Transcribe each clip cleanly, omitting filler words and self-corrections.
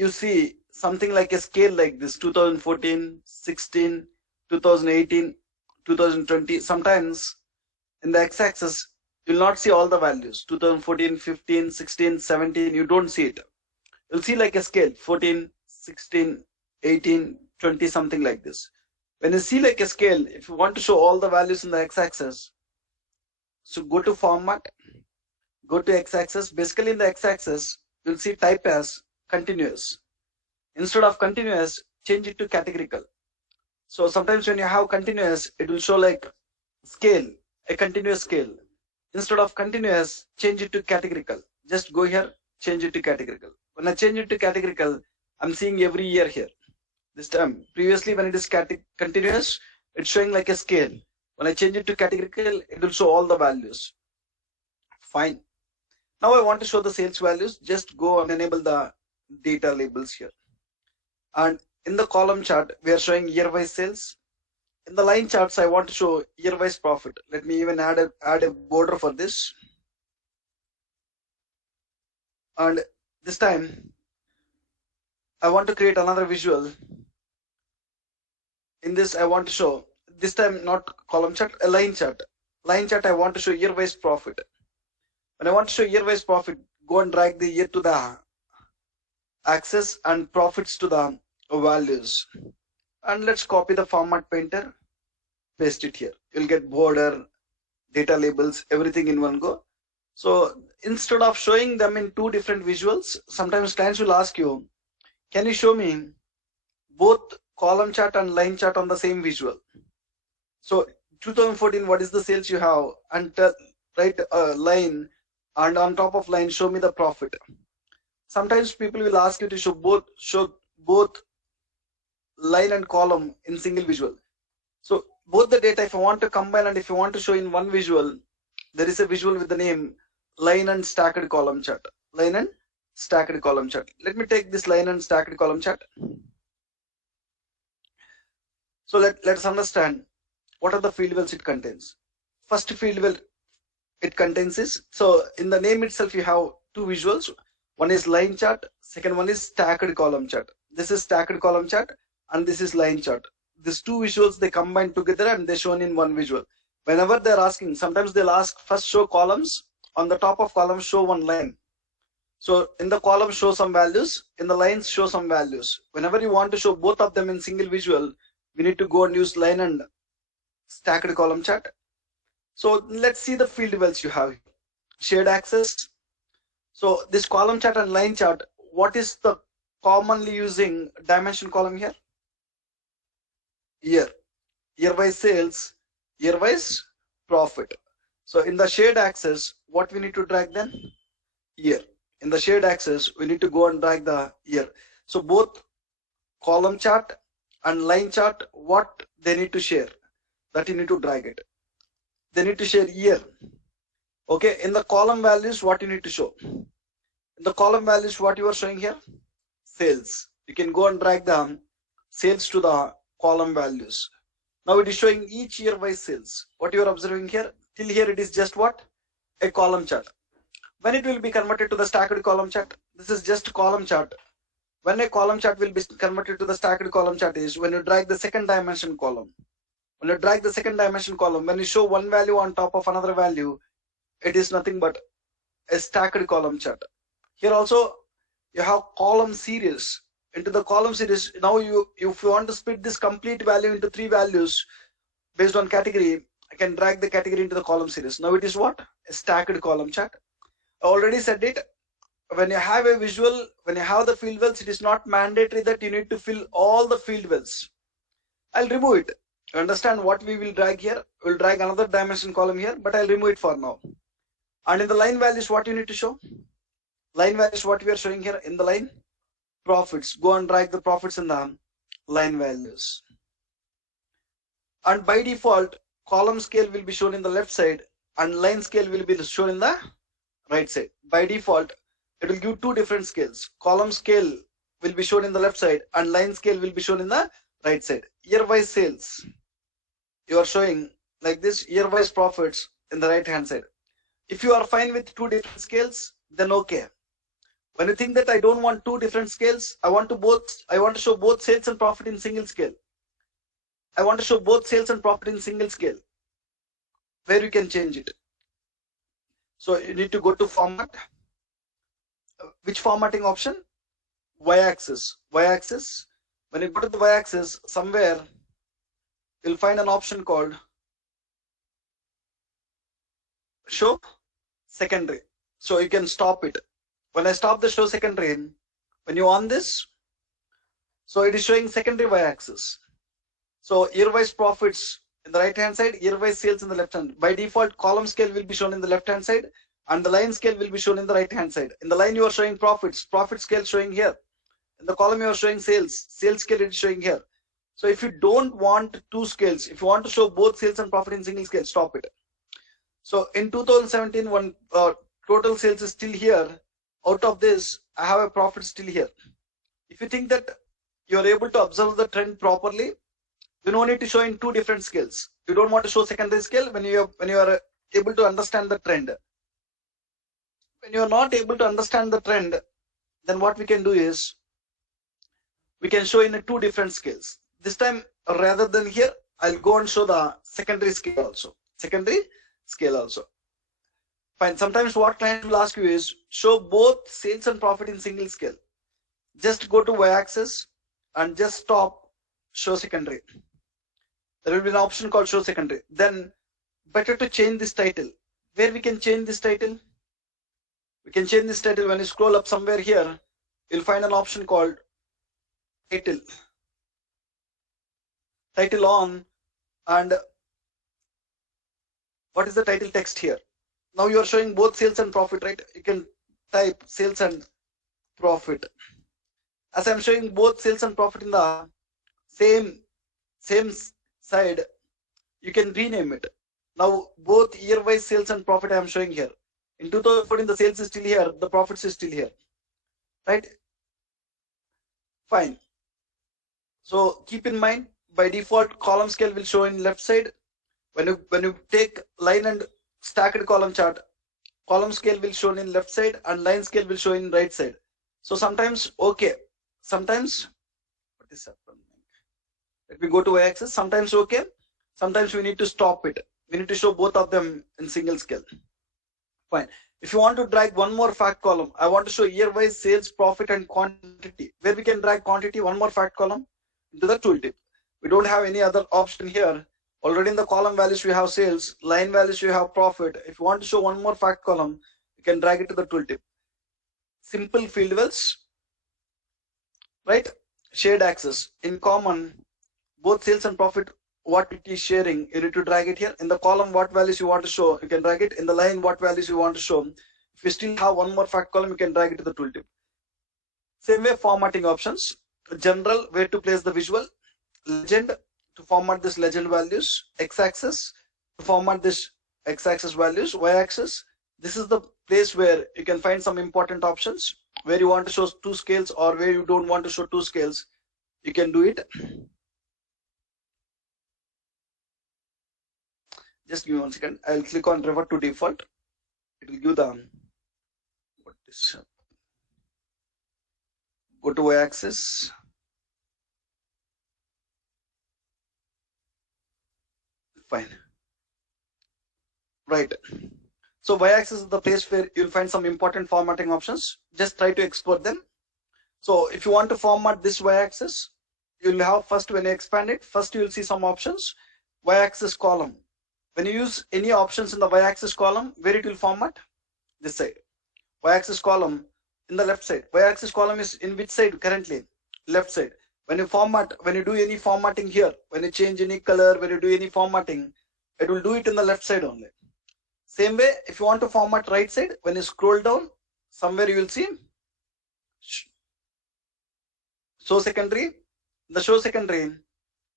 you see something like a scale like this, 2014, 16, 2018, 2020. Sometimes in the x-axis, you'll not see all the values, 2014, 15, 16, 17, you don't see it. You'll see like a scale, 14, 16, 18, 20, something like this. When you see like a scale, if you want to show all the values in the x-axis, so go to format, go to x-axis. Basically in the x-axis, you'll see type as continuous. Instead of continuous, change it to categorical. So sometimes when you have continuous, it will show like scale, a continuous scale. Instead of continuous, change it to categorical. Just go here, change it to categorical. When I change it to categorical, I'm seeing every year here. This time, previously when it is continuous, it's showing like a scale. When I change it to categorical, it will show all the values. Fine. Now I want to show the sales values. Just go and enable the data labels here. And in the column chart, we are showing year-wise sales. In the line charts, I want to show year-wise profit. Let me even add a border for this. And this time, I want to create another visual. In this, I want to show, this time not column chart, a line chart. Line chart, I want to show year-wise profit. When I want to show year-wise profit, go and drag the year to the axis and profits to the values. And let's copy the format painter, paste it here. You'll get border, data labels, everything in one go. So instead of showing them in two different visuals, sometimes clients will ask you, can you show me both column chart and line chart on the same visual? So 2014, what is the sales you have? And write a line, and on top of line, show me the profit. Sometimes people will ask you to show both line and column in single visual. So both the data, if you want to combine and if you want to show in one visual, there is a visual with the name line and stacked column chart. Line and stacked column chart. Let me take this line and stacked column chart. So let's understand what are the field wells it contains. First field well it contains is, so in the name itself you have two visuals. One is line chart, second one is stacked column chart. This is stacked column chart and this is line chart. These two visuals, they combine together and they're shown in one visual. Whenever they're asking, sometimes they'll ask first show columns, on the top of columns show one line. So in the column show some values, in the lines show some values. Whenever you want to show both of them in single visual, we need to go and use line and stacked column chart. So let's see the field wells you have. Shared access. So this column chart and line chart, what is the commonly using dimension column here? Year. Year-wise sales, year-wise profit. So in the shared axis, what we need to drag then? Year. In the shared axis, we need to go and drag the year. So both column chart and line chart, what they need to share, that you need to drag it. They need to share year. Okay, in the column values, what you need to show? In the column values, what you are showing here? Sales. You can go and drag the sales to the column values. Now it is showing each year wise sales. What you are observing here, till here it is just what? A column chart. When it will be converted to the stacked column chart, this is just column chart. When a column chart will be converted to the stacked column chart is when you drag the second dimension column. When you drag the second dimension column, when you show one value on top of another value, it is nothing but a stacked column chart. Here also you have column series. Into the column series, now if you want to split this complete value into three values based on category, I can drag the category into the column series. Now it is what? A stacked column chart. I already said it. When you have a visual, when you have the field wells, it is not mandatory that you need to fill all the field wells. I'll remove it. You understand what we will drag here? We'll drag another dimension column here, but I'll remove it for now. And in the line values, what you need to show? Line values, what we are showing here in the line? Profits. Go and drag the profits in the line values. And by default, column scale will be shown in the left side and line scale will be shown in the right side. By default, it will give two different scales. Column scale will be shown in the left side and line scale will be shown in the right side. Year-wise sales, you are showing like this, year-wise profits in the right hand side. If you are fine with two different scales, then okay. When you think that I don't want two different scales, I want to show both sales and profit in single scale. I want to show both sales and profit in single scale, where you can change it. So you need to go to format. Which formatting option? Y-axis. Y-axis. When you go to the Y-axis, somewhere you'll find an option called show secondary. So you can stop it. When I stop the show secondary, when you on this, so it is showing secondary Y-axis. So year-wise profits in the right-hand side, year-wise sales in the left-hand. By default, column scale will be shown in the left-hand side, and the line scale will be shown in the right-hand side. In the line, you are showing profits, profit scale showing here. In the column, you are showing sales, sales scale is showing here. So if you don't want two scales, if you want to show both sales and profit in single scale, stop it. So in 2017, when total sales is still here, out of this, I have a profit still here. If you think that you are able to observe the trend properly, you don't need to show in two different scales. You don't want to show secondary scale when you are able to understand the trend. When you are not able to understand the trend, then what we can do is we can show in two different scales. This time, rather than here, I'll go and show the secondary scale also. Secondary scale also. Fine. Sometimes what client will ask you is show both sales and profit in single scale. Just go to Y-axis and just stop show secondary. There will be an option called show secondary. Then better to change this title. Where we can change this title? We can change this title. When you scroll up somewhere here, you'll find an option called title. Title on, and what is the title text here? Now you are showing both sales and profit, right? You can type sales and profit. As I'm showing both sales and profit in the same side, you can rename it. Now both year-wise sales and profit I am showing here. In 2014, the sales is still here, the profits is still here, right? Fine. So keep in mind, by default, column scale will show in left side. When you take line and stacked column chart, column scale will show in left side and line scale will show in right side. So sometimes okay, sometimes what is happening? Let me go to Y-axis. Sometimes okay, sometimes we need to stop it. We need to show both of them in single scale. Fine. If you want to drag one more fact column, I want to show year-wise sales, profit, and quantity. Where we can drag quantity, one more fact column into the tooltip. We don't have any other option here. Already in the column values we have sales, line values we have profit. If you want to show one more fact column, you can drag it to the tooltip. Simple field wells, right? Shared access. In common, both sales and profit, what it is sharing, you need to drag it here. In the column, what values you want to show, you can drag it. In the line, what values you want to show. If you still have one more fact column, you can drag it to the tooltip. Same way, formatting options. General, where to place the visual. Legend, to format this legend values. X-axis, to format this X-axis values. Y-axis, this is the place where you can find some important options. Where you want to show two scales or where you don't want to show two scales, you can do it. Just give me 1 second. I'll click on revert to default. It will give the what is go to Y-axis. Fine. Right. So Y-axis is the place where you'll find some important formatting options. Just try to export them. So if you want to format this Y-axis, you'll have first, when you expand it, first you'll see some options. Y-axis column. When you use any options in the Y-axis column, where it will format? This side. Y-axis column in the left side. Y-axis column is in which side currently? Left side. When you format, when you do any formatting here, when you change any color, when you do any formatting, it will do it in the left side only. Same way, if you want to format right side, when you scroll down, somewhere you will see show secondary. In the show secondary,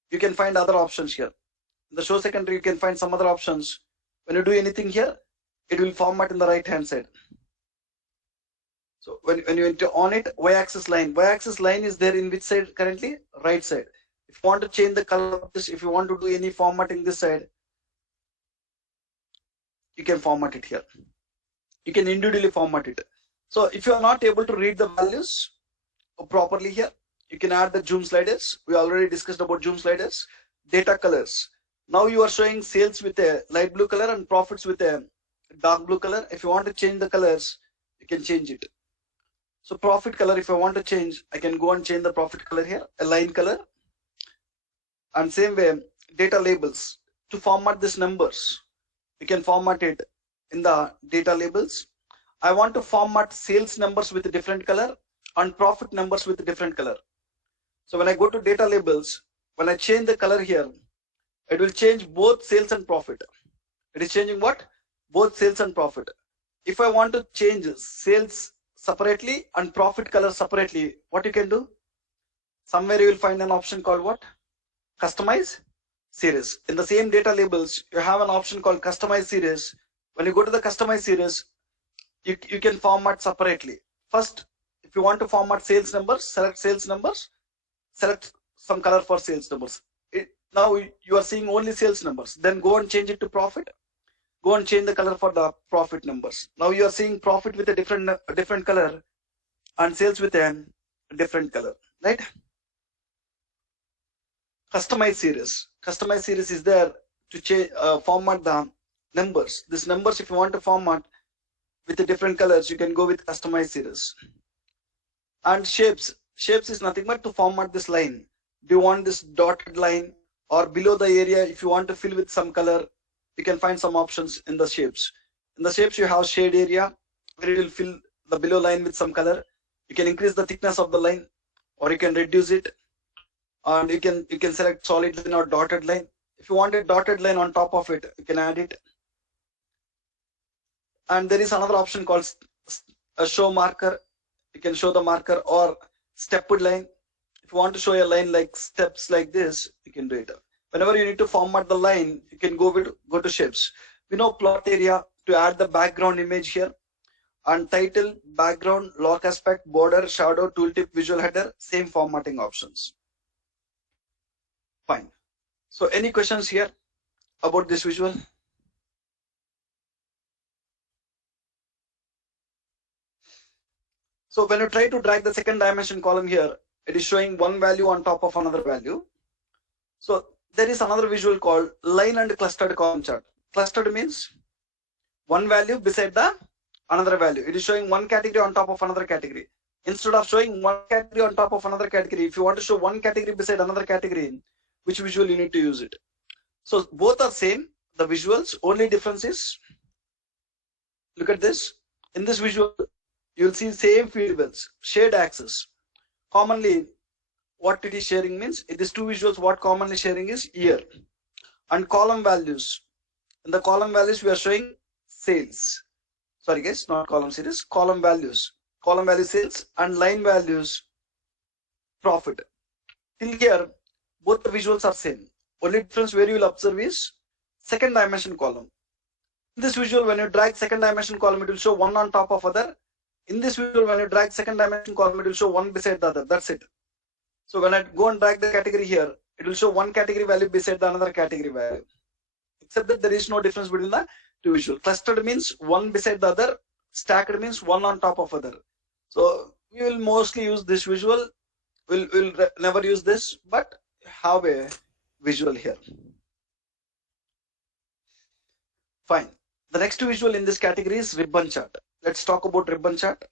you can find other options here. In the show secondary, you can find some other options. When you do anything here, it will format in the right hand side. So when you enter on it, Y-axis line. Y-axis line is there in which side currently? Right side. If you want to change the color of this, if you want to do any formatting this side, you can format it here. You can individually format it. So if you are not able to read the values properly here, you can add the zoom sliders. We already discussed about zoom sliders. Data colors. Now you are showing sales with a light blue color and profits with a dark blue color. If you want to change the colors, you can change it. So profit color, if I want to change, I can go and change the profit color here, a line color. And same way, data labels. To format these numbers, you can format it in the data labels. I want to format sales numbers with a different color and profit numbers with a different color. So when I go to data labels, when I change the color here, it will change both sales and profit. It is changing what? Both sales and profit. If I want to change sales separately and profit color separately, what you can do? Somewhere you will find an option called what? Customize series. In the same data labels, you have an option called customize series. When you go to the customize series, you can format separately. First, if you want to format sales numbers, select sales numbers, select some color for sales numbers. Now you are seeing only sales numbers. Then go and change it to profit. Go and change the color for the profit numbers. Now you are seeing profit with a different color and sales with a different color, right? Customize series. Customize series is there to change format the numbers. These numbers, if you want to format with the different colors, you can go with customize series. And shapes. Shapes is nothing but to format this line. Do you want this dotted line or below the area? If you want to fill with some color, you can find some options in the shapes. In the shapes, you have shade area where it will fill the below line with some color. You can increase the thickness of the line or you can reduce it. And you can select solid line or dotted line. If you want a dotted line on top of it, you can add it. And there is another option called a show marker. You can show the marker or stepped line. If you want to show a line like steps like this, you can do it. Whenever you need to format the line, you can go to shapes. We know plot area to add the background image here. And title, background, lock aspect, border, shadow, tooltip, visual header, same formatting options. Fine. So any questions here about this visual? So when you try to drag the second dimension column here, it is showing one value on top of another value. So there is another visual called line and clustered column chart. Clustered means one value beside the another value. It is showing one category on top of another category. Instead of showing one category on top of another category, if you want to show one category beside another category, which visual you need to use it? So both are same, the visuals, only difference is, look at this. In this visual, you will see same field wells, shade axis. Commonly, what it is sharing means, in these two visuals, what commonly sharing is year. And column values. In the column values, we are showing sales. Sorry guys, not column series, column values. Column value sales and line values profit. Till here, both the visuals are same. Only difference where you will observe is second dimension column. In this visual, when you drag second dimension column, it will show one on top of other. In this visual, when you drag second dimension column, it will show one beside the other. That's it. So when I go and drag the category here, it will show one category value beside the another category value. Except that there is no difference between the two visual. Clustered means one beside the other. Stacked means one on top of other. So we will mostly use this visual. We'll never use this, but have a visual here. Fine. The next visual in this category is ribbon chart. Let's talk about ribbon chart.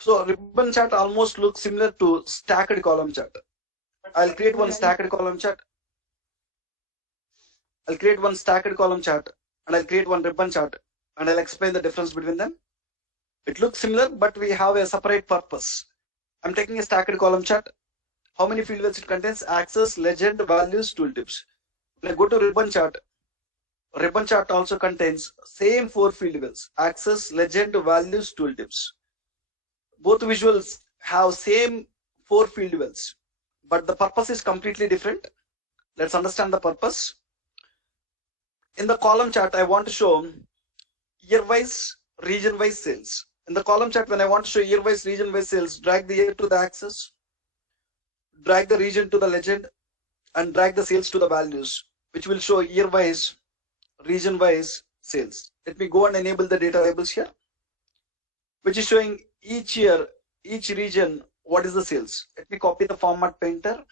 So ribbon chart almost looks similar to stacked column chart. I'll create one stacked column chart. I'll create one stacked column chart and I'll create one ribbon chart and I'll explain the difference between them. It looks similar, but we have a separate purpose. I'm taking a stacked column chart. How many field wells it contains? Axis, legend, values, tooltips. When I go to ribbon chart also contains same 4 field wells: axis, legend, values, tooltips. Both visuals have same 4 field wells, but the purpose is completely different. Let's understand the purpose. In the column chart, I want to show year-wise, region-wise sales. In the column chart, when I want to show year-wise, region-wise sales, drag the year to the axis, drag the region to the legend, and drag the sales to the values, which will show year-wise region wise sales. Let me go and enable the data labels here, which is showing each year, each region, what is the sales. Let me copy the format painter,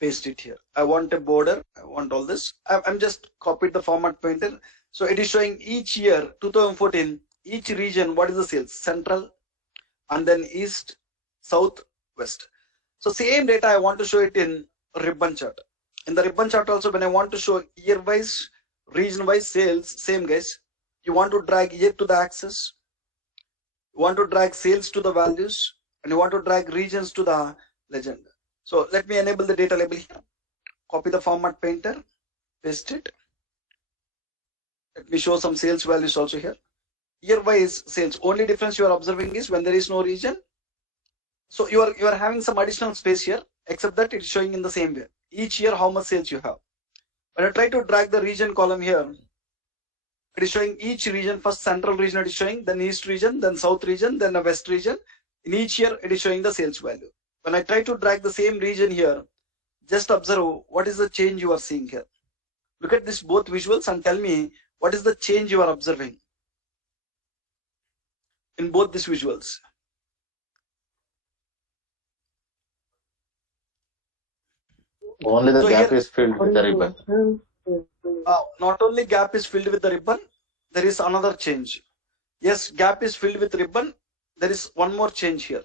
paste it here. I want a border, I want all this. I'm just copied the format painter. So it is showing each year, 2014, each region, what is the sales, central, and then east, south, west. So same data I want to show it in ribbon chart. In the ribbon chart also, when I want to show year wise, region wise sales, same guys, you want to drag year to the axis, you want to drag sales to the values, and you want to drag regions to the legend. So let me enable the data label here, copy the format painter, paste it. Let me show some sales values also here. Year wise sales, only difference you are observing is when there is no region. So you are having some additional space here, except that it is showing in the same way. Each year how much sales you have. When I try to drag the region column here, it is showing each region. First central region it is showing, then east region, then south region, then the west region. In each year it is showing the sales value. When I try to drag the same region here, just observe what is the change you are seeing here. Look at this both visuals and tell me what is the change you are observing in both these visuals. Only the So gap here, is filled with the ribbon. not only gap is filled with the ribbon, there is another change. Yes, gap is filled with ribbon. There is one more change here.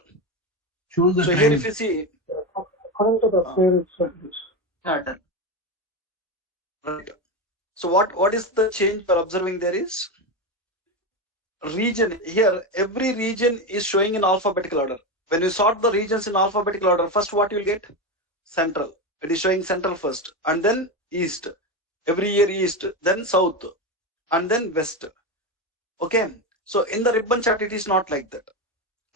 Choose the So time. here if you see, right. So what is the change you are observing there is region here. Every region is showing in alphabetical order. When you sort the regions in alphabetical order, first what you will get? Central. It is showing central first, and then east. Every year east, then south, and then west. Okay. So in the ribbon chart, it is not like that.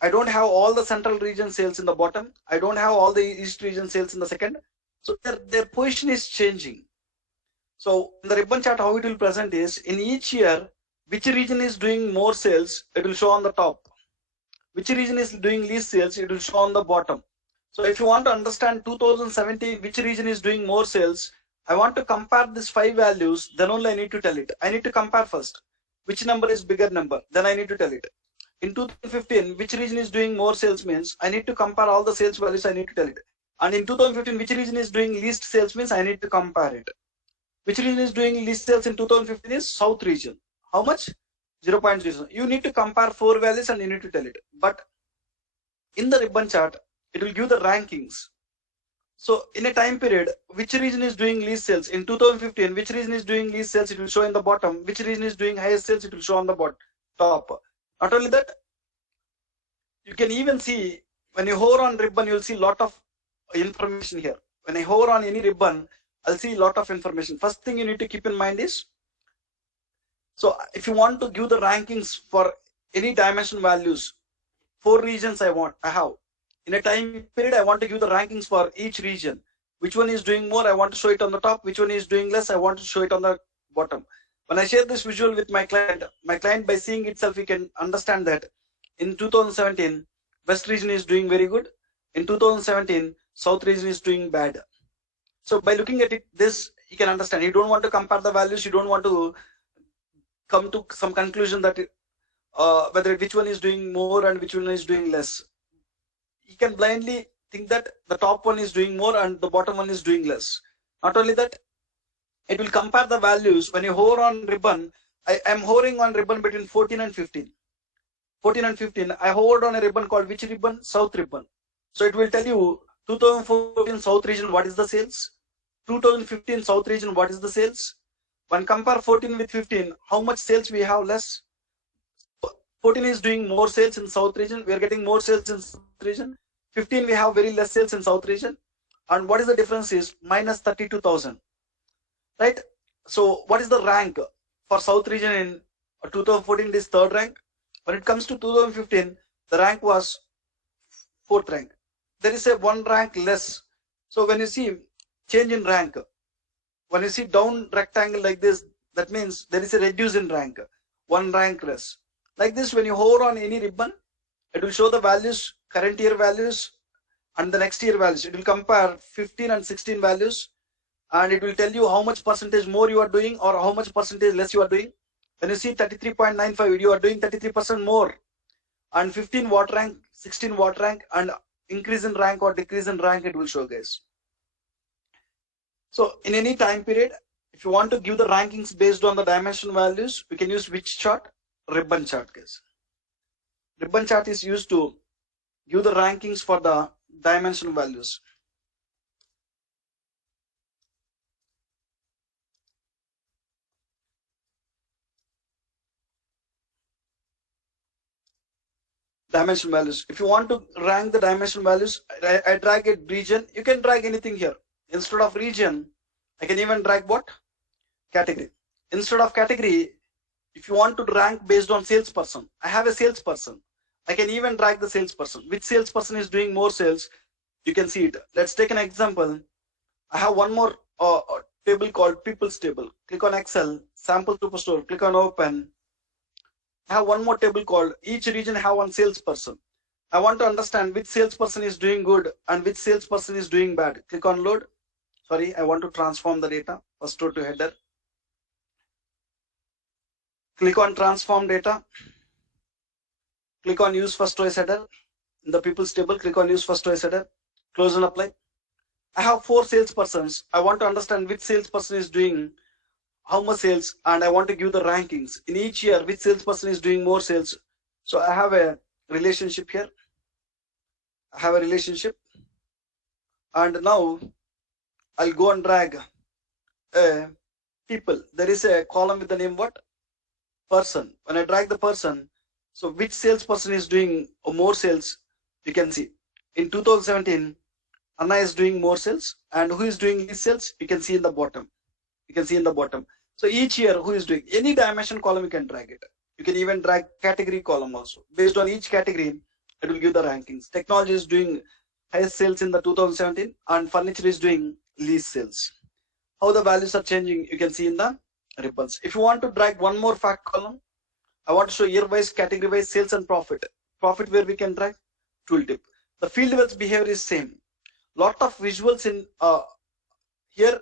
I don't have all the central region sales in the bottom. I don't have all the east region sales in the second. So their position is changing. So in the ribbon chart, how it will present is in each year, which region is doing more sales, it will show on the top. Which region is doing least sales, it will show on the bottom. So if you want to understand 2017, which region is doing more sales, I want to compare these 5 values, then only I need to tell it. I need to compare first. Which number is bigger number, then I need to tell it. In 2015, which region is doing more sales means I need to compare all the sales values, I need to tell it. And in 2015, which region is doing least sales means I need to compare it. Which region is doing least sales in 2015 is South region. How much? 0.0. You need to compare 4 values and you need to tell it. But in the ribbon chart, it will give the rankings. So in a time period, which region is doing least sales? In 2015, which region is doing least sales? It will show in the bottom. Which region is doing highest sales? It will show on the top. Not only that, you can even see when you hover on ribbon, you'll see a lot of information here. When I hover on any ribbon, I'll see a lot of information. First thing you need to keep in mind is, so if you want to give the rankings for any dimension values, 4 regions I have. In a time period, I want to give the rankings for each region. Which one is doing more? I want to show it on the top. Which one is doing less? I want to show it on the bottom. When I share this visual with my client by seeing itself, he can understand that in 2017, West region is doing very good. In 2017, South region is doing bad. So by looking at it, this you can understand. You don't want to compare the values. You don't want to come to some conclusion that whether which one is doing more and which one is doing less. You can blindly think that the top one is doing more and the bottom one is doing less. Not only that, it will compare the values. When you hover on ribbon, I am hovering on ribbon between 14 and 15. 14 and 15, I hovered on a ribbon called which ribbon? South ribbon. So it will tell you 2014 South region, what is the sales? 2015 South region, what is the sales? When compare 14 with 15, how much sales we have less? 14 is doing more sales in South region. We are getting more sales in South region. 15, we have very less sales in South region. And what is the difference is minus 32,000. Right? So what is the rank for South region in 2014? It is 3rd rank. When it comes to 2015, the rank was 4th rank. There is a 1 rank less. So when you see change in rank, when you see down rectangle like this, that means there is a reduce in rank, 1 rank less. Like this, when you hover on any ribbon, it will show the values, current year values and the next year values. It will compare 15 and 16 values. and it will tell you how much percentage more you are doing or how much percentage less you are doing. When you see 33.95, you are doing 33% more, and 15 watt rank, 16 watt rank, and increase in rank or decrease in rank, it will show, guys. So in any time period, if you want to give the rankings based on the dimension values, we can use which chart? Ribbon chart, guys. Ribbon chart is used to give the rankings for the dimension values. Dimension values. If you want to rank the dimension values, I drag a region. You can drag anything here. Instead of region, I can even drag what? Category. Instead of category, if you want to rank based on salesperson, I have a salesperson. I can even drag the salesperson. Which salesperson is doing more sales? You can see it. Let's take an example. I have one more table called people's table. Click on Excel, sample superstore, click on open. I have one more table called each region have one salesperson. I want to understand which salesperson is doing good and which salesperson is doing bad. Click on load. Sorry, I want to transform the data. First row to header. Click on transform data. Click on use first row as header. In the people's table, click on use first row as header. Close and apply. I have 4 salespersons. I want to understand which salesperson is doing how much sales, and I want to give the rankings in each year which salesperson is doing more sales. So I have a relationship here. I have a relationship, and now I'll go and drag people. There is a column with the name what? Person. When I drag the person, so which salesperson is doing more sales, you can see. In 2017, Anna is doing more sales, and who is doing least sales, you can see in the bottom. You can see in the bottom. So each year who is doing any dimension column, you can drag it. You can even drag category column also. Based on each category, it will give the rankings. Technology is doing highest sales in the 2017, and furniture is doing least sales. How the values are changing, you can see in the ribbons. If you want to drag one more fact column, I want to show year-wise, category-wise, sales and profit. Profit where we can drag tooltip. The field-wise behavior is same. Lot of visuals in here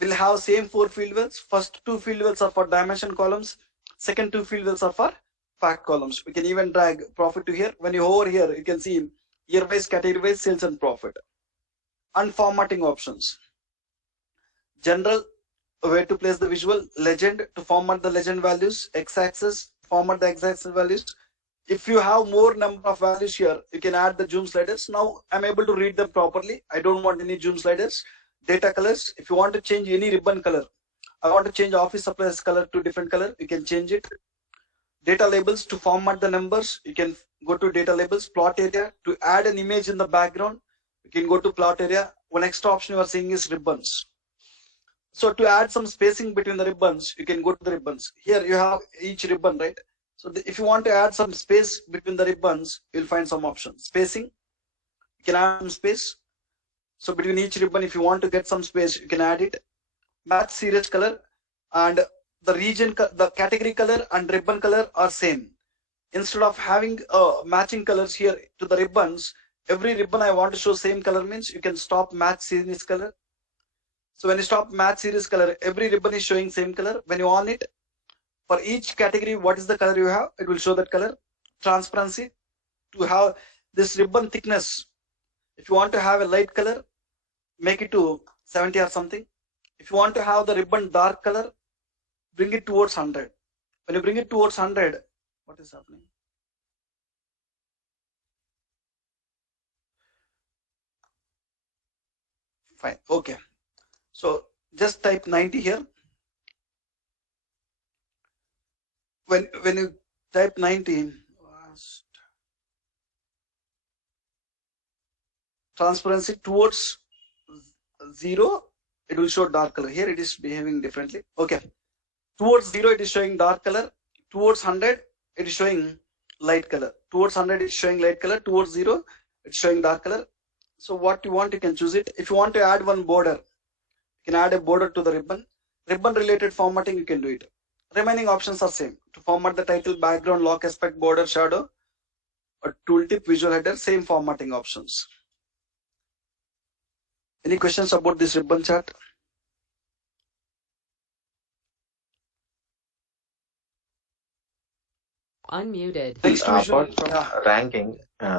will have same 4 field wells. First 2 field wells are for dimension columns. Second 2 field wells are for fact columns. We can even drag profit to here. When you hover here, you can see year-wise, category-wise, sales and profit. And formatting options. General, where to place the visual. Legend, to format the legend values. X-axis, format the X-axis values. If you have more number of values here, you can add the zoom sliders. Now I'm able to read them properly. I don't want any zoom sliders. Data colors, if you want to change any ribbon color, I want to change office supplies color to different color, you can change it. Data labels, to format the numbers, you can go to data labels. Plot area, to add an image in the background, you can go to plot area. One extra option you are seeing is ribbons. So to add some spacing between the ribbons, you can go to the ribbons. Here you have each ribbon, right? So if you want to add some space between the ribbons, you'll find some options. Spacing, you can add some space. So between each ribbon, if you want to get some space, you can add it. Match series color, and the region, the category color and ribbon color are same. Instead of having matching colors here to the ribbons, every ribbon I want to show same color means you can stop match series color. So when you stop match series color, every ribbon is showing same color. When you on it, for each category, what is the color you have, it will show that color. Transparency, to have this ribbon thickness, if you want to have a light color, make it to 70 or something. If you want to have the ribbon dark color, bring it towards 100. When you bring it towards 100, what is happening? Fine, okay. So just type 90 here. When you type 90, transparency towards 0, it will show dark color. Here it is behaving differently. Okay, towards 0 it is showing dark color. Towards 100 it is showing light color. Towards 100 it is showing light color. Towards 0 it's showing dark color. So what you want, you can choose it. If you want to add one border, you can add a border to the ribbon. Ribbon related formatting, you can do it. Remaining options are same. To format the title, background, lock, aspect, border, shadow, or tooltip, visual header, same formatting options. Any questions about this ribbon chart? unmuted. Next visual. Apart from Yeah. ranking,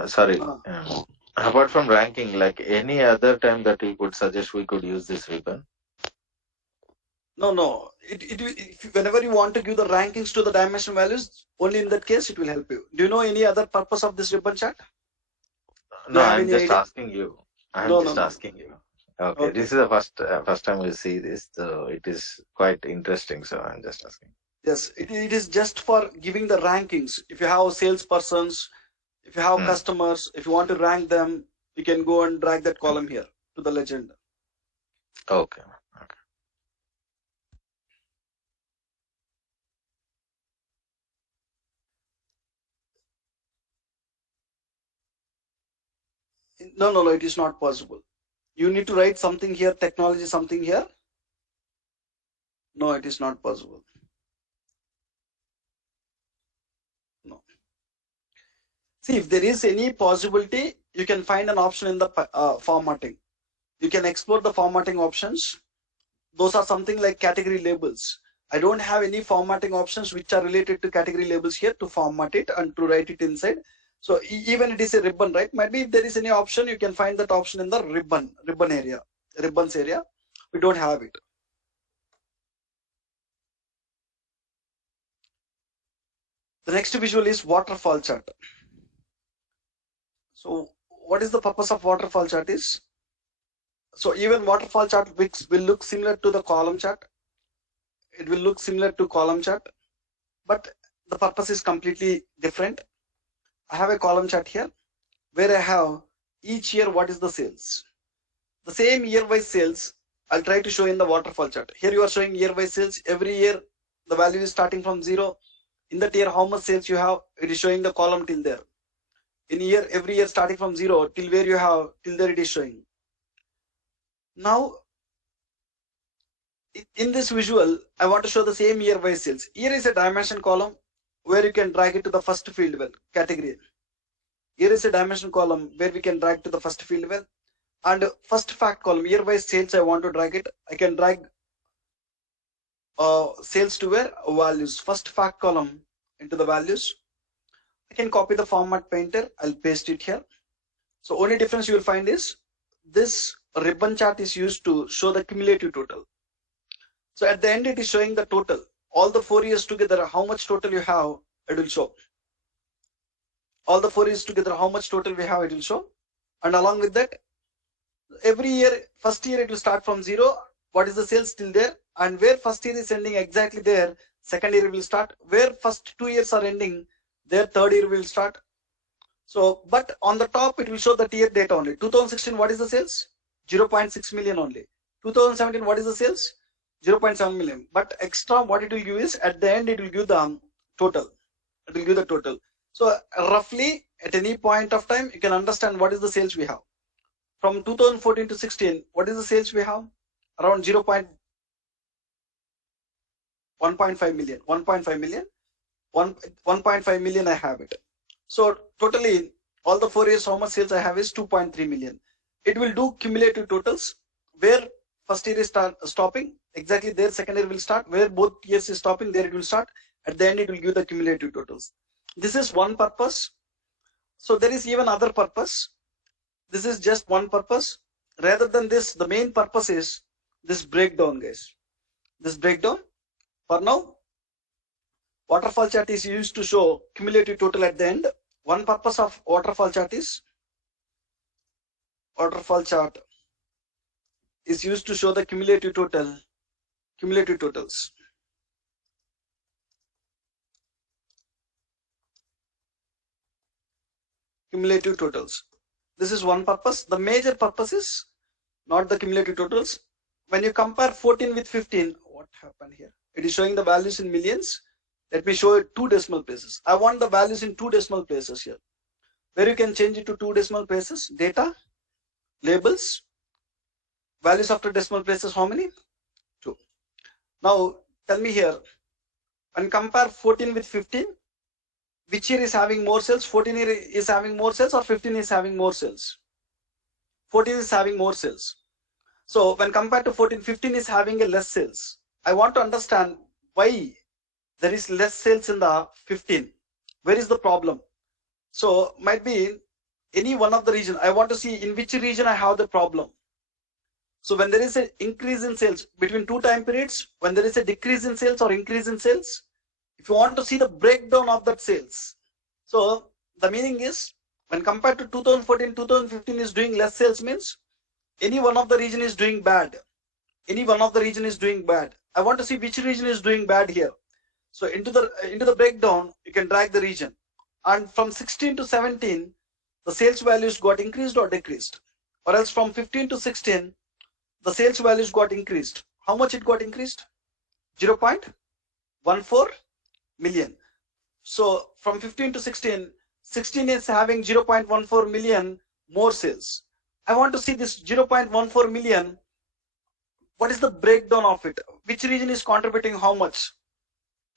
sorry, Uh, apart from ranking, like any other time that you could suggest we could use this ribbon? no. Whenever you want to give the rankings to the dimension values, only in that case it will help you. Do you know any other purpose of this ribbon chart? Do No, you have I'm any just idea? asking you. I'm No, no, just no. asking you. Okay, Okay. this is the first time we see this, so it is quite interesting. So I'm just asking. Yes, it is just for giving the rankings. If you have salespersons, if you have Hmm. customers, if you want to rank them, you can go and drag that column here to the legend. Okay. No, it is not possible. You need to write something here, technology something here. No, it is not possible. No. See, if there is any possibility, you can find an option in the formatting. You can explore the formatting options. Those are something like category labels. I don't have any formatting options which are related to category labels here to format it and to write it inside. So even it is a ribbon, right? Maybe if there is any option, you can find that option in the ribbon area, ribbons area. We don't have it. The next visual is waterfall chart. So what is the purpose of waterfall chart is? So even waterfall chart will look similar to the column chart. It will look similar to column chart, but the purpose is completely different. I have a column chart here where I have each year what is the sales. The same year-wise sales I'll try to show in the waterfall chart. Here you are showing year-wise sales. Every year the value is starting from 0. In that year how much sales you have, it is showing the column till there. In year, every year starting from 0 till where you have, till there it is showing. Now in this visual, I want to show the same year-wise sales. Here is a dimension column where you can drag it to the first field well category. Here is a dimension column where we can drag to the first field well. And first fact column, year-wise sales, I want to drag it. I can drag sales to where? Values. First fact column into the values. I can copy the format painter. I'll paste it here. So only difference you will find is this ribbon chart is used to show the cumulative total. So at the end, it is showing the total. All the 4 years together, how much total you have, it will show. All the 4 years together, how much total we have, it will show. And along with that, every year, first year it will start from 0. What is the sales still there? And where first year is ending exactly there, second year will start. Where first 2 years are ending, there third year will start. So, but on the top, it will show the year data only. 2016, what is the sales? 0.6 million only. 2017, what is the sales? 0.7 million. But extra, what it will give is at the end, it will give the total. It will give the total. So, roughly at any point of time, you can understand what is the sales we have. From 2014 to 16, what is the sales we have? Around 1.5 million. 1.5 million. 1.5 million, I have it. So totally all the 4 years how much sales I have is 2.3 million. It will do cumulative totals where first year is stopping exactly there, second year will start, where both years is stopping there it will start, at the end it will give the cumulative totals. This is one purpose. So there is even other purpose. This is just one purpose. Rather than this, the main purpose is this breakdown, guys. This breakdown. For now, waterfall chart is used to show cumulative total at the end. One purpose of waterfall chart is used to show the cumulative totals. Cumulative totals. This is one purpose. The major purpose is not the cumulative totals. When you compare 14 with 15, what happened here? It is showing the values in millions. Let me show it 2 decimal places. I want the values in 2 decimal places here. Where you can change it to 2 decimal places. Data, labels, values after decimal places, how many? 2. Now tell me here, and compare 14 with 15, which year is having more sales? 14 year is having more sales or 15 is having more sales? 14 is having more sales. So when compared to 14, 15 is having a less sales. I want to understand why there is less sales in the 15. Where is the problem? So might be any one of the region. I want to see in which region I have the problem. So when there is an increase in sales between two time periods, when there is a decrease in sales or increase in sales, if you want to see the breakdown of that sales. So the meaning is when compared to 2014, 2015 is doing less sales means any one of the region is doing bad. Any one of the region is doing bad. I want to see which region is doing bad here. So into the breakdown, you can drag the region. And from 16 to 17, the sales values got increased or decreased. Or else from 15 to 16, the sales values got increased. How much it got increased? 0.14 million. So from 15 to 16, 16 is having 0.14 million more sales. I want to see this 0.14 million. What is the breakdown of it? Which region is contributing how much?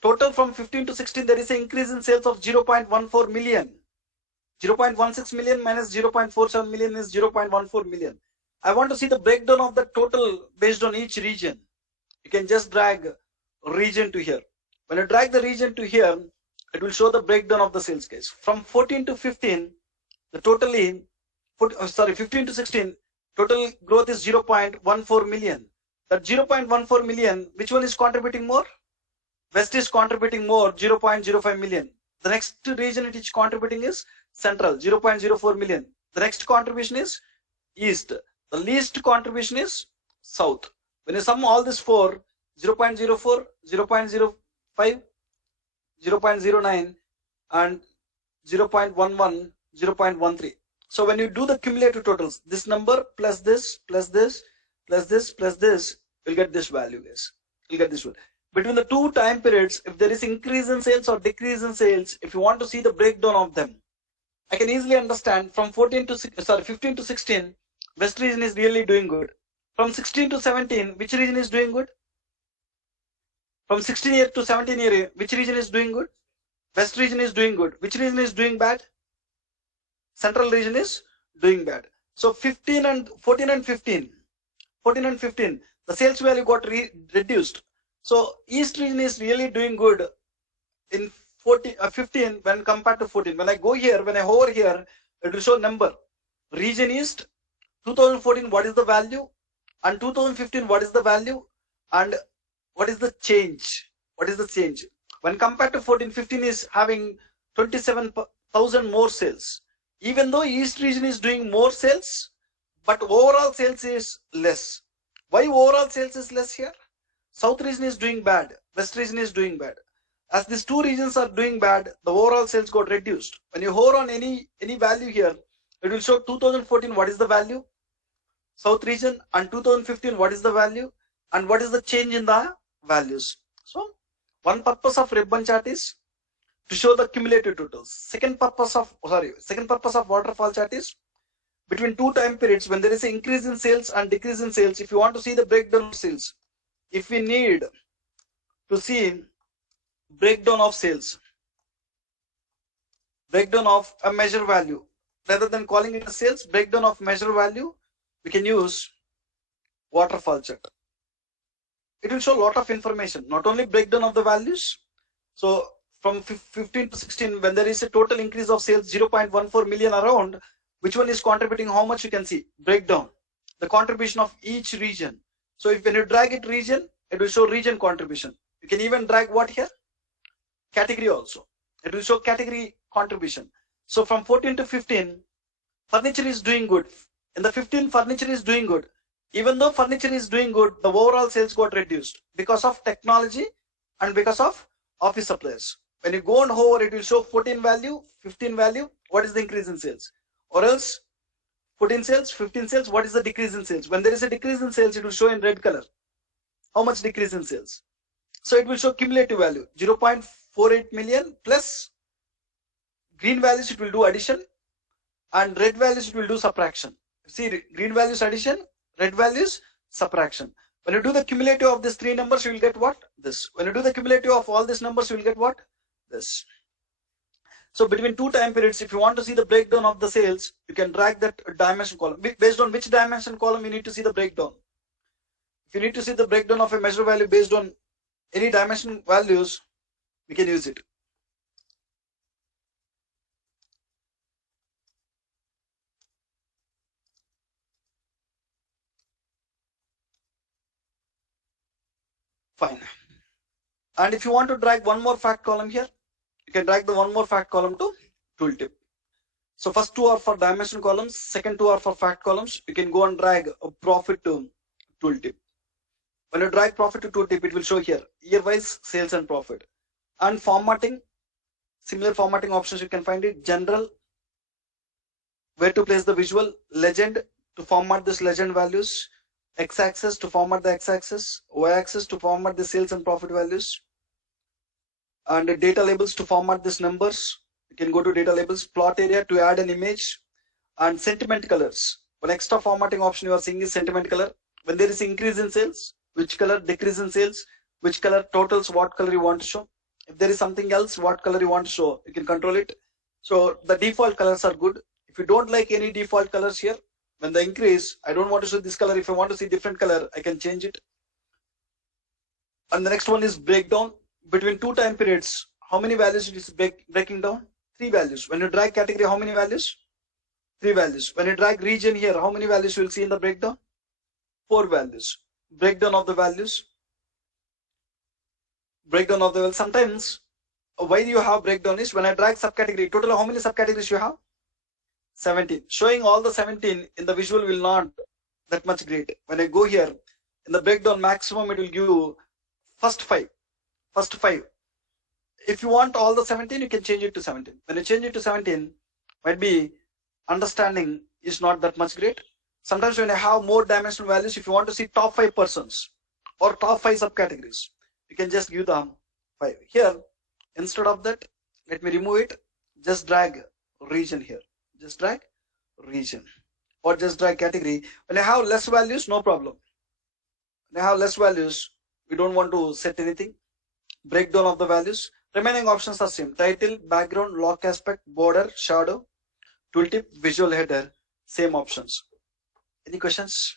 Total from 15 to 16, there is an increase in sales of 0.14 million. 0.16 million minus 0.47 million is 0.14 million. I want to see the breakdown of the total based on each region. You can just drag region to here. When you drag the region to here, it will show the breakdown of the sales case. From 14 to 15, the totally, 15 to 16, total growth is 0.14 million. That 0.14 million, which one is contributing more? West is contributing more, 0.05 million. The next region it is contributing is Central, 0.04 million. The next contribution is East. The least contribution is South. When you sum all this four, 0.04, 0.05, 0.09 and 0.11, 0.13. So when you do the cumulative totals, this number plus this, plus this, plus this, plus this, you'll get this value, guys. You'll get this one. Between the two time periods, if there is increase in sales or decrease in sales, if you want to see the breakdown of them, I can easily understand from 15 to 16, West region is really doing good. From 16 to 17, which region is doing good? From 16 year to 17 year, which region is doing good? West region is doing good. Which region is doing bad? Central region is doing bad. So 15 and 14 and 15, the sales value got reduced. So East region is really doing good in 15 when compared to 14. When I go here, when I hover here, it will show number. Region East, 2014, what is the value? And 2015, what is the value? And what is the change? What is the change? When compared to 14, 15 is having 27,000 more sales. Even though East region is doing more sales, but overall sales is less. Why overall sales is less here? South region is doing bad. West region is doing bad. As these two regions are doing bad, the overall sales got reduced. When you hover on any value here, it will show 2014 what is the value, South region, and 2015 what is the value, and what is the change in the values. So one purpose of ribbon chart is to show the cumulative totals. Second purpose of waterfall chart is between two time periods when there is an increase in sales and decrease in sales. If you want to see the breakdown of sales, if we need to see breakdown of sales, breakdown of a measure value, rather than calling it a sales, breakdown of measure value, we can use waterfall chart. It will show a lot of information, not only breakdown of the values. So from 15 to 16, when there is a total increase of sales 0.14 million around, which one is contributing how much, you can see breakdown, the contribution of each region. So if when you drag it region, it will show region contribution. You can even drag what here? Category also. It will show category contribution. So from 14 to 15, furniture is doing good. In the 15, furniture is doing good. Even though furniture is doing good, the overall sales got reduced because of technology and because of office supplies. When you go and hover, it will show 14 value, 15 value, what is the increase in sales? Or else 14 sales, 15 sales, what is the decrease in sales? When there is a decrease in sales, it will show in red color. How much decrease in sales? So it will show cumulative value, 0.48 million plus green values, it will do addition, and red values, it will do subtraction. See, green values addition, red values subtraction. When you do the cumulative of these three numbers, you will get what? This. When you do the cumulative of all these numbers, you will get what? This. So between two time periods, if you want to see the breakdown of the sales, you can drag that dimension column. Based on which dimension column you need to see the breakdown. If you need to see the breakdown of a measure value based on any dimension values, we can use it. Fine. And if you want to drag one more fact column here, you can drag the one more fact column to tooltip. So first two are for dimension columns, second two are for fact columns. You can go and drag a profit to tooltip. When you drag profit to tooltip, it will show here year-wise sales and profit. And formatting, similar formatting options you can find it. General, where to place the visual. Legend, to format this legend values. X-axis to format the x-axis. Y-axis to format the sales and profit values. And data labels to format these numbers. You can go to data labels. Plot area to add an image. And sentiment colors. One extra formatting option you are seeing is sentiment color. When there is increase in sales, which color, decrease in sales, which color, totals, what color you want to show. If there is something else, what color you want to show, you can control it. So the default colors are good. If you don't like any default colors here, when the increase, I don't want to show this color. If I want to see different color, I can change it. And the next one is breakdown. Between two time periods, how many values it is breaking down? 3 values. When you drag category, how many values? 3 values. When you drag region here, how many values you will see in the breakdown? 4 values. Breakdown of the values. Breakdown of the values. Sometimes why you have breakdown is when I drag subcategory, total how many subcategories you have? 17. Showing all the 17 in the visual will not that much great. When I go here in the breakdown maximum, it will give you first 5. First 5. If you want all the 17, you can change it to 17. When you change it to 17, might be understanding is not that much great. Sometimes when I have more dimensional values, if you want to see top 5 persons or top 5 subcategories, you can just give the 5. Here, instead of that, let me remove it. Just drag region here. Just drag region or just drag category. When I have less values, no problem. When I have less values, we don't want to set anything. Breakdown of the values. Remaining options are same. Title, background, lock aspect, border, shadow, tooltip, visual header, same options. Any questions?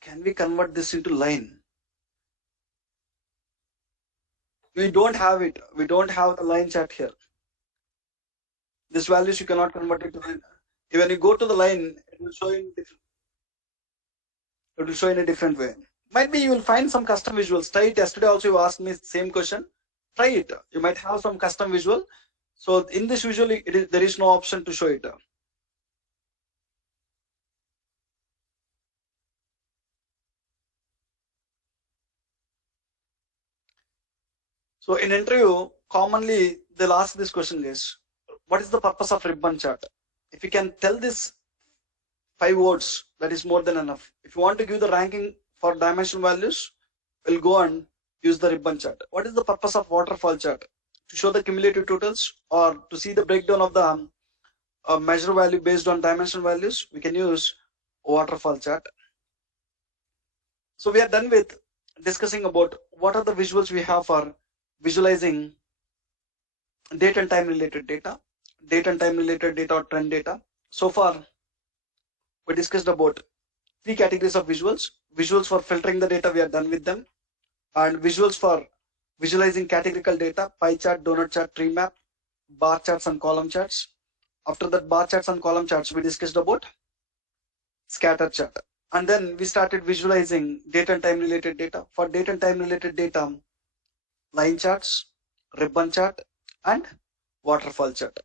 Can we convert this into line? We don't have it. We don't have the line chart here. This values you cannot convert it to line. When you go to the line, it will show in different. It will show in a different way. Might be you will find some custom visuals. Try it. Yesterday also you asked me same question. Try it. You might have some custom visual. So in this visual, there is no option to show it. So in interview, commonly they'll ask this question, guys. What is the purpose of ribbon chart? If you can tell this 5 words, that is more than enough. If you want to give the ranking for dimension values, we'll go and use the ribbon chart. What is the purpose of waterfall chart? To show the cumulative totals or to see the breakdown of the measure value based on dimension values, we can use waterfall chart. So we are done with discussing about what are the visuals we have for visualizing date and time related data, or trend data. So far, we discussed about 3 categories of visuals. Visuals for filtering the data, we are done with them. And visuals for visualizing categorical data, pie chart, donut chart, tree map, bar charts and column charts. After that bar charts and column charts, we discussed about scatter chart. And then we started visualizing date and time related data. For date and time related data, line charts, ribbon chart, and waterfall chart.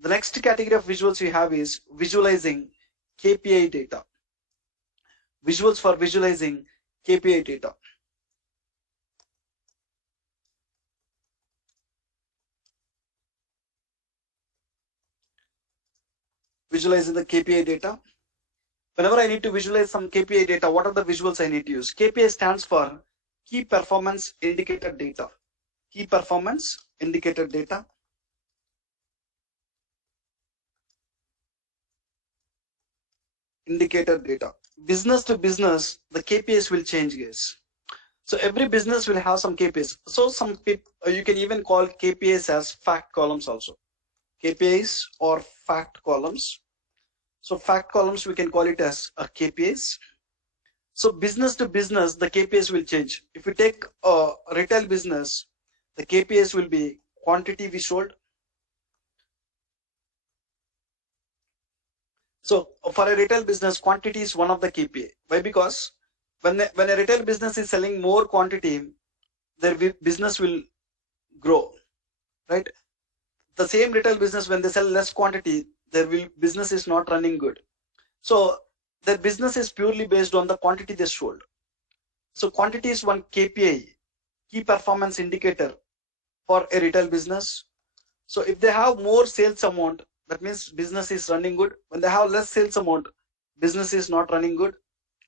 The next category of visuals we have is visualizing KPI data. Visuals for visualizing KPI data. Visualizing the KPI data. Whenever I need to visualize some KPI data, what are the visuals I need to use? KPI stands for Key Performance Indicator Data. Key Performance Indicator Data. Indicator data. Business to business, the KPIs will change, guys. So every business will have some KPIs. So some people, you can even call KPIs as fact columns also. KPIs or fact columns. So fact columns, we can call it as a KPIs. So business to business, the KPIs will change. If we take a retail business, The KPIs will be quantity we sold. So for a retail business, quantity is one of the KPI. Why? Because when a retail business is selling more quantity, their business will grow, right? The same retail business, when they sell less quantity, their business is not running good. So their business is purely based on the quantity they sold. So quantity is one KPI, key performance indicator for a retail business. So if they have more sales amount, that means business is running good. When they have less sales amount, business is not running good.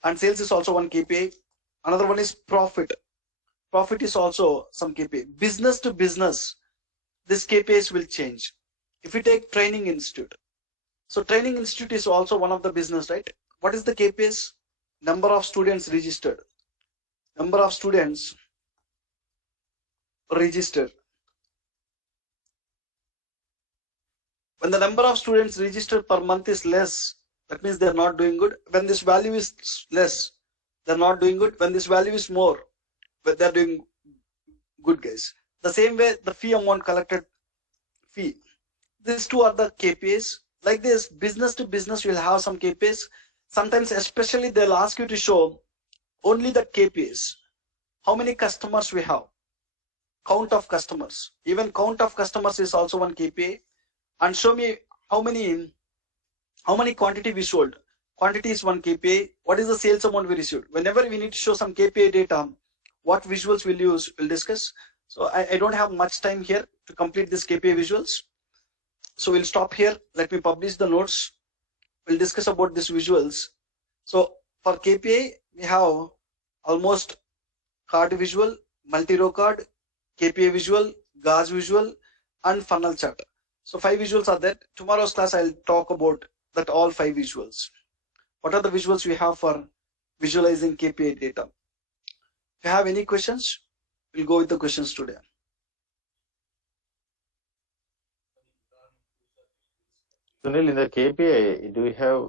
And sales is also one KPI. Another one is profit. Profit is also some KPI. Business to business, this KPIs will change. If you take training institute, so training institute is also one of the business, right? What is the KPIs? Number of students registered. Number of students registered. When the number of students registered per month is less, that means they're not doing good. When this value is less, they're not doing good. When this value is more, but they're doing good, guys. The same way, the fee amount collected, fee. These two are the KPIs. Like this, business to business, you'll have some KPIs. Sometimes, especially, they'll ask you to show only the KPIs. How many customers we have? Count of customers. Even count of customers is also one KPI. And show me how many quantity we sold. Quantity is one KPI. What is the sales amount we received? Whenever we need to show some KPI data, what visuals we'll use, we'll discuss. So I don't have much time here to complete this KPI visuals. So we'll stop here. Let me publish the notes. We'll discuss about these visuals. So for KPI, we have almost card visual, multi-row card, KPI visual, gauge visual, and funnel chart. So 5 visuals are there. Tomorrow's class, I'll talk about that all 5 visuals. What are the visuals we have for visualizing KPI data? If you have any questions, we'll go with the questions today. Sunil, in the KPI, do we have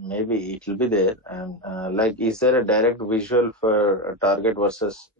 maybe it will be there, and like is there a direct visual for target versus